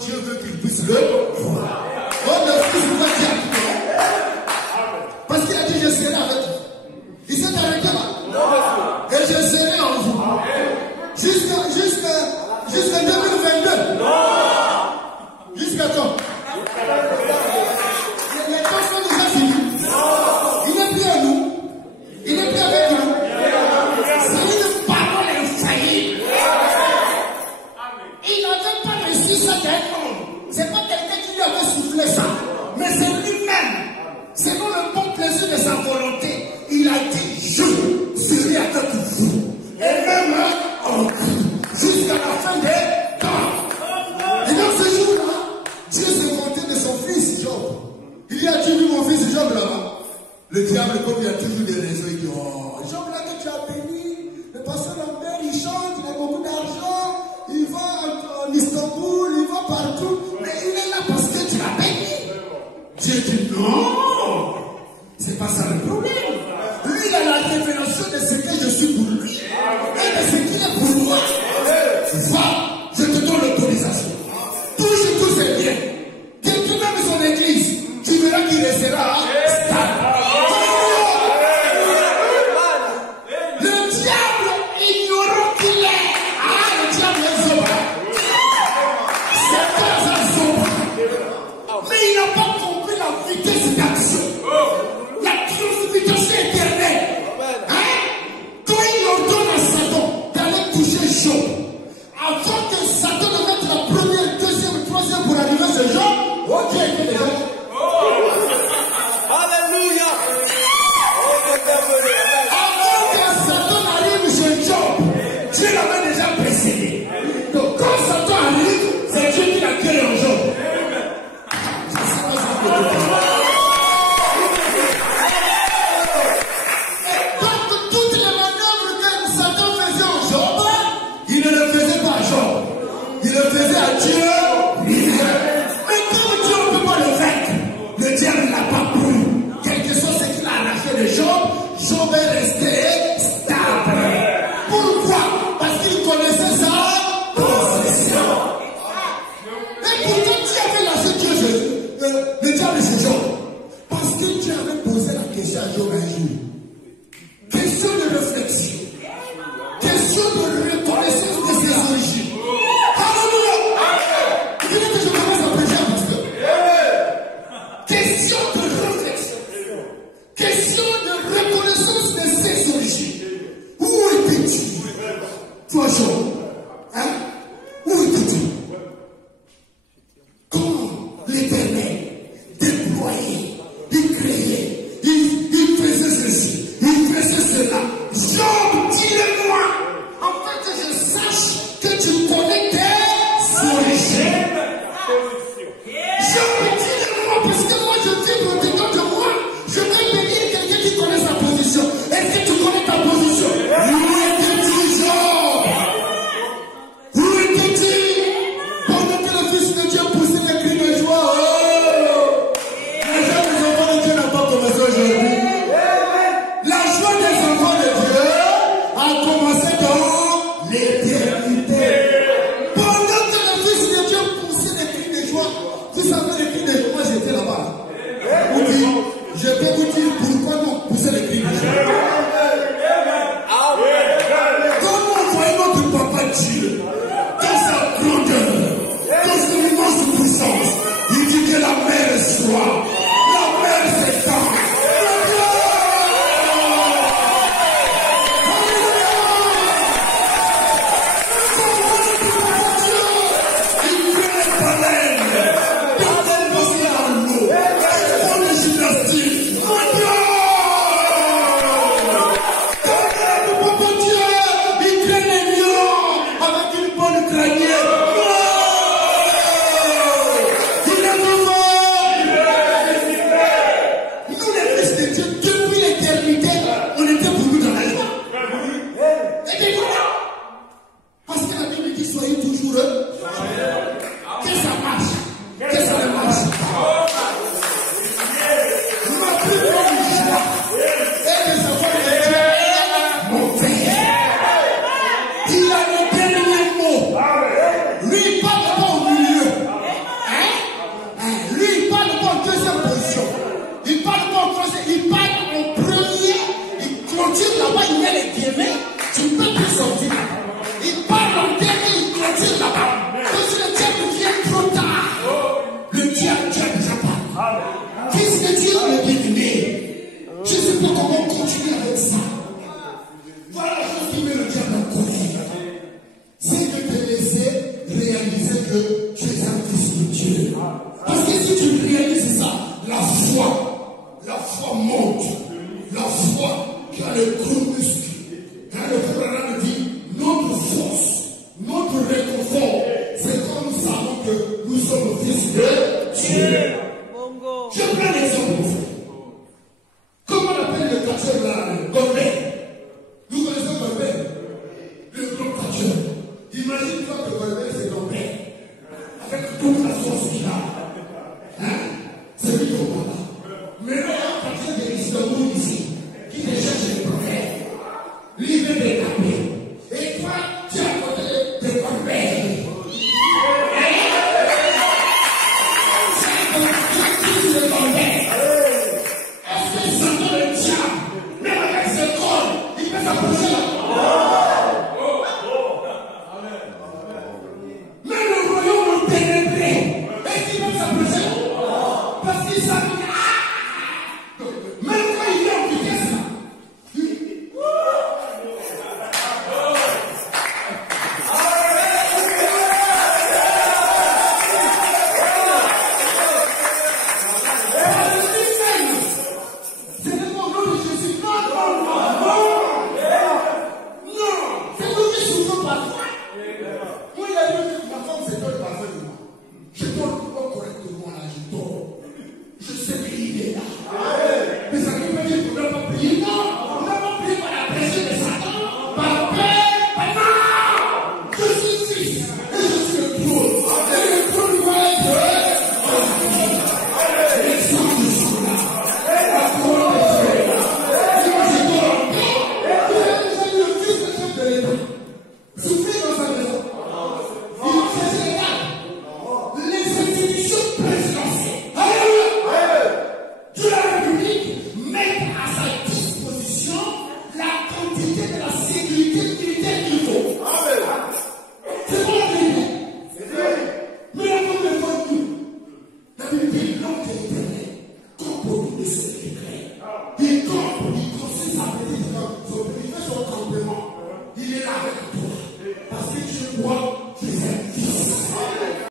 Dieu veut qu'il puisse le voir. Oh, le Fils doit dire. Parce qu'il a dit, je serai avec vous. Il s'est arrêté là. Et je serai en vous. Jusqu'en 2022. Jusqu'à quand? Les temps sont déjà finis. Il n'est plus à nous. Il n'est plus avec nous. C'est une parole infaillible. Il n'avait pas reçu ça d'un homme. C'est pas quelqu'un qui lui avait soufflé ça. Mais c'est lui-même. Selon le bon plaisir de sa volonté. Il a dit, je serai avec vous. Et même en vous. Jusqu'à la fin des temps. Et dans ce jour-là, Dieu s'est vanté de son fils Job. Il y a tu vu mon fils Job là-bas? Le diable, comme il a toujours des raisons, il dit, oh, Job là que tu as béni, le pasteur Lambert, il chante, il a beaucoup d'argent, il va en Istanbul, il va partout, mais il est là parce que tu l'as béni. Dieu dit, non, c'est pas ça le problème. Lui, il a la révélation de ce que je suis pour lui et de ce qu'il est pour moi. Va, je te donne l'autorisation. Touche tous ses biens. Quelqu'un même son église, tu verras qu'il restera stable. Le diable ignorant qu'il est. Ah, le diable est Zoba. C'est pas un Zoba. Mais il n'a pas compris la vitesse d'action. La transmutation éternelle. Hein? Quand il ordonne à Satan d'aller toucher Job, avant que Satan ne mette la première, deuxième, troisième pour arriver à ce jour, oh Dieu était déjà. Alléluia. Avant que Satan arrive chez Job, Dieu l'avait déjà précédé. Donc quand Satan arrive, c'est Dieu qui l'a créé en Job. Je ne sais pas si vous pouvez dire. Donc toutes les manœuvres que Satan faisait en Job, il ne le faisait pas à Job. Il le faisait à Dieu lui-même. Mais comme Dieu ne peut pas le vaincre, le diable n'a pas pu. Quelque chose ce qu'il a arraché de Job, Job est resté stable. Pourquoi? Parce qu'il connaissait sa possession. Et pourquoi Dieu avait laissé Dieu le diable chez Job? Parce que Dieu avait posé la question à Job un jour. Question de réflexion. Question de reconnaissance de ses origines. Alléluia. Il faut que je commence à prêcher, pasteur. Question de réflexion. Question de reconnaissance de ses origines. Où étais-tu? Toi, Job. Hein? Où étais-tu? Quand l'Éternel déployait Je prends l'exemple, mon frère. Comment on appelle le catcheur là, Goldberg? Vous connaissez Goldberg? Le grand catcheur. Imagine-toi que Goldberg c'est ton père. Avec toute la sauce qu'il a. Hein? C'est lui qu'on parle. Mais là, il y a un catcheur de Istanbul ici, qui te cherche les problèmes. Lui veut te taper. Et toi, tu es à côté de Goldberg. Je sais qu'il est là. Mais ça